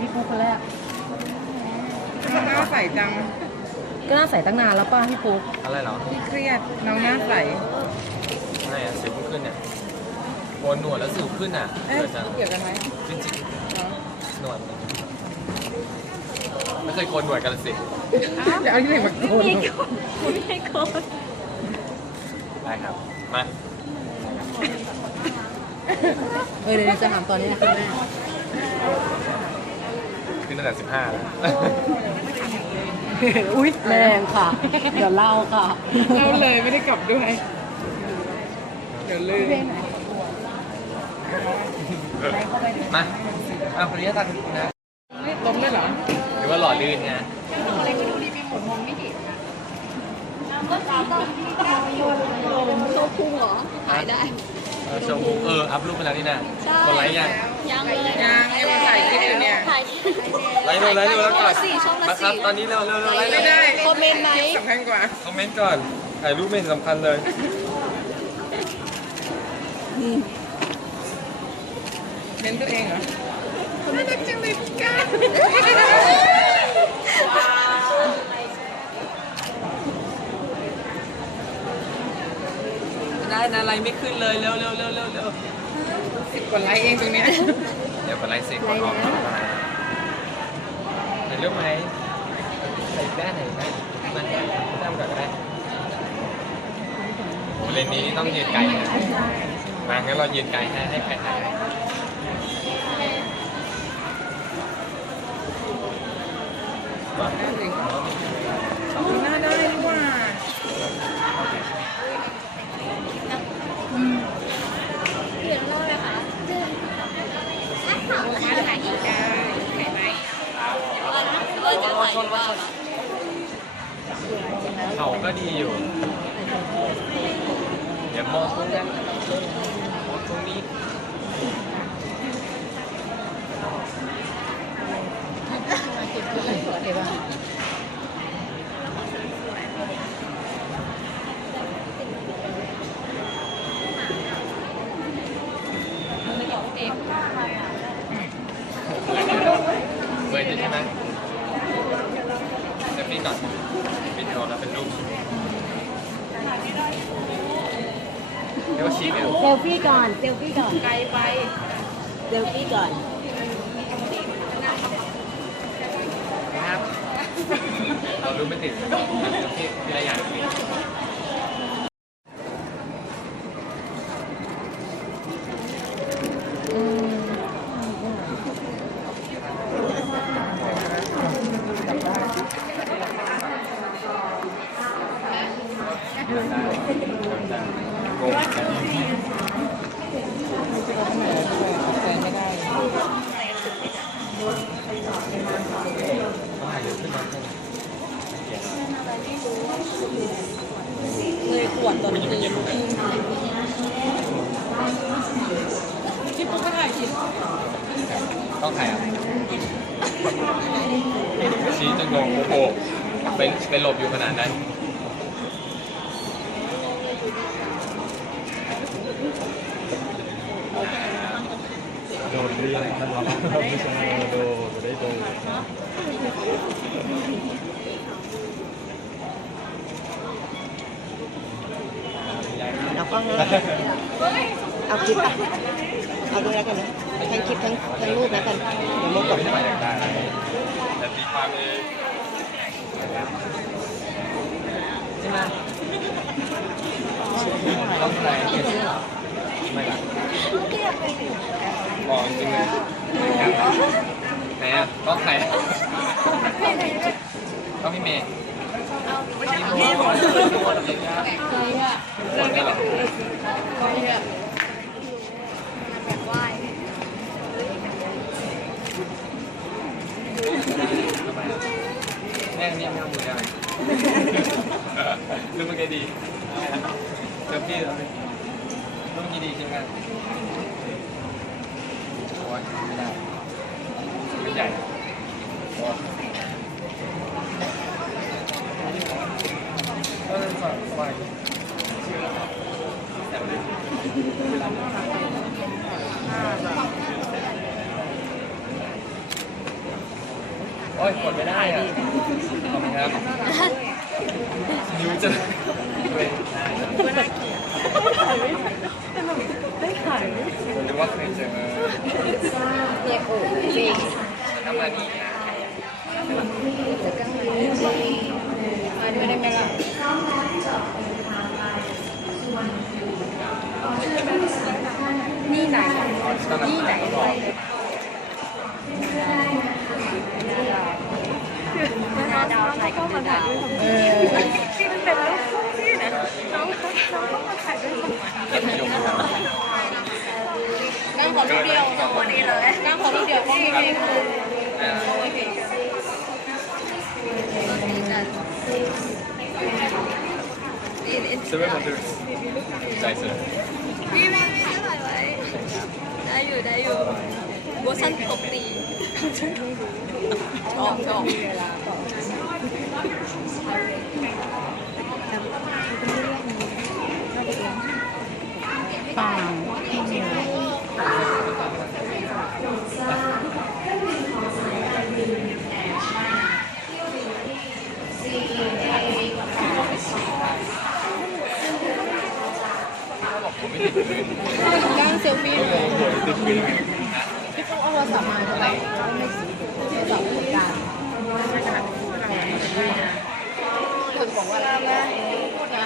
พี่ปุ๊กคนแรก น้องหน้าใสจัง ก็น่าใส่ตั้งนานแล้วป้าพี่ปุ๊กอะไรเหรอพี่เครียด น้องหน้าใส อะไรอะสิวเพิ่งขึ้นเนี่ยโกนหนวดแล้วสิวขึ้นอะเอ๊ะเกิดจากเกี่ยวกันไหมจริงเนาะๆหนวดไม่เคยโกนหนวดกันสิเดี๋ยวเอาที่ไหนมาโกนไม่ไม่โกนได้ครับมาเออเดี๋ยวจะถามตอนนี้นะคุณแม่ ขึ้นตั้งแต่สิบห้าแล้วอุ้ยแรงค่ะ เดี๋ยวเล่าค่ะเล่าเลยไม่ได้กลับด้วย เดี๋ยวลืมมาเอาคนนี้ตัดนะนี่ล้มเลยเหรอ หรือว่าหล่อลื่นไงโชว์พุงเหรอถ่ายได้เออโชว์มุกเออ อัพรูปไปแล้วนี่นะกดไลค์ยัง ยังเลยยังยังมาถ่ายคลิปอยู่เนี่ย ถ่ายไลค์เร็วไลค์เร็วแล้วก่อนสี่ช่องละมาครับสี่ตอนนี้เร็วเร็วเร็วไลค์ไม่เร็วได้คอมเมนต์ไหมสำคัญกว่า คอมเมนต์ก่อน ถ่ายรูปไม่เห็นสำคัญเลยเม้นตัวเองเหรอน่ารักจังเลยพี่ก้าได้นะไลค์ไม่ขึ้นเลยเร็วเร็วเร็วเร็วเร็วสิบกว่าไลค์เองตรงเนี้ยเดี๋ยวกดไลค์เสร็จกดออกถ่ายรูปไหมถ่ายได้ไหนได้มาทำก่อนก็ได้โอ้เลนนี้นี่ต้องยืนไกลนะมางั้นเรายืนไกลให้ให้ใครถ่ายมา ได้สิหน้าได้นี่หว่า เดี๋ยวเล่าเลยค่ะ ถามว่าถ่ายอีกได้เห็นไหมว่าจะถ่ายว่าเขาก็ดีอยู่ เดี๋ยวมองตรงนั้นมองตรงนี้ เบอร์จะใช่ไหมเดี๋ยวพี่ก่อนปิดโทรแล้วเป็นรูปเรียกว่าชีกเนี่ยเซลฟี่ก่อน เซลฟี่ก่อน ไกลไป เซลฟี่ก่อนครับ เรารูปไม่ติดพี่พี่ระยะพี่งง แฟนไม่ได้ เลยขวดตอนนี้ที่ปุ๊กก็ถ่ายคลิปต้องถ่ายอะไรชี้จนงงโอ้โหเป็นเป็นหลบอยู่ขนาดนั้น นเรียนตลอดไม่ใช่โดนได้โดนเอากล้องนะเอาคลิปอะเอาดูแล้วกันนะทั้งคลิปทั้งทั้งรูปแล้วกันเดี๋ยวโมกดให้ไม่อยากได้แต่ตีความเองใช่ไหมต้อ งอะไรไม่ละบอกจริงเลยไหนอะต้องใครต้องพี่เมย์พี่หมดหมดเลยนะหมดเลยเหรอแหว้แม่เนี่ยไม่เอามืออะไรรูปมันแกดีเจอพี่แล้วรูปมันดีใช่ไหม โอ้ยไม่ได้ไม่ใหญ่โอ้ยเออสบายแต่เลยโอ้ยกดไม่ได้อะขอบคุณครับนิ้วจะผมนึกว่าเคยเจอ เนี่ยโอ้จริง น้ำมันนี่มาด้วยได้ไหมล่ะนี่ไหนนี่ไหนดาวถ่ายกับดาวเออที่มันเป็นลูกคู่พี่นะน้องน้องต้องมาถ่ายด้วยกันแล้วไม่ยกมือนั่งขอรูปเดียววันนี้เลยนั่งขอรูปเดียวก็มีเพลง อ่าเซเว่นวันเดอร์ใจเสือพี่ไม่ไม่ถ่ายไว้ได้อยู่ได้อยู่โบสันตบตีชอบชอบ ปัง ผมไม่ติดเลย นั่งเซลฟี่ โอ้โหติดเลย พี่ต้องเอาโทรศัพท์มาทำไมไม่ซื้อโทรศัพท์ประสบการถึงบอกว่าแล้วนะพูดนะ